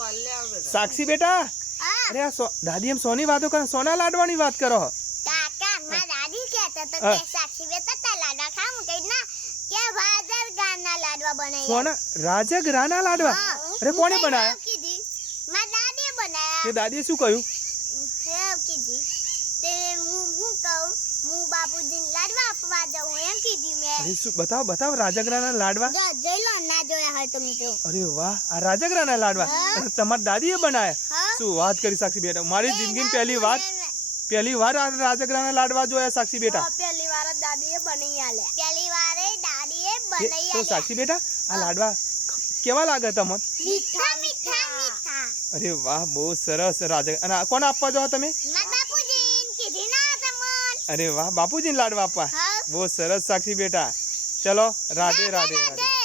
साक्षी बेटा अरे दादी हम सोनी बात कर सोना लाडवानी बात करो काका मां दादी कहता तो के साक्षी बेटा ता लाडवा खाम कइना के बाजार गाना लाडवा बनाया सोना राजगराना लाडवा अरे कोने बनाया कीधी मां दादी बनाया ये दादी શું કહ્યું હે कीधी તે હું કહું હું બાપુજી લાડવા આપવા જાઉં એમ કીધી મે અરે શું बताओ बताओ राजगराना लाडवा જોઈ લો ના જોયા હોય તો મિત્રો अरे वाह आ राजगराना लाडवा તમાર દાદીએ બનાયા શું વાત કરી સાક્ષી બેટા મારી જિંદગીમાં પહેલી વાર આ રાजगराना लाडवा જોયા સાક્ષી બેટા પહેલી વાર દાદીએ બનાવી આલ્યા પહેલી વારે દાદીએ બનાવી આલ્યા તો સાક્ષી બેટા આ લાડવા કેવા લાગે તમને મીઠા મીઠા મીઠા અરે વાહ બહુ સરસ રાજ અને કોણ આપવા જાવ તમે મારા બાપુજી કીધી ના તમન અરે વાહ બાપુજીને લાડવા આપવા બહુ સરસ સાક્ષી બેટા ચલો રાધે રાધે રાધે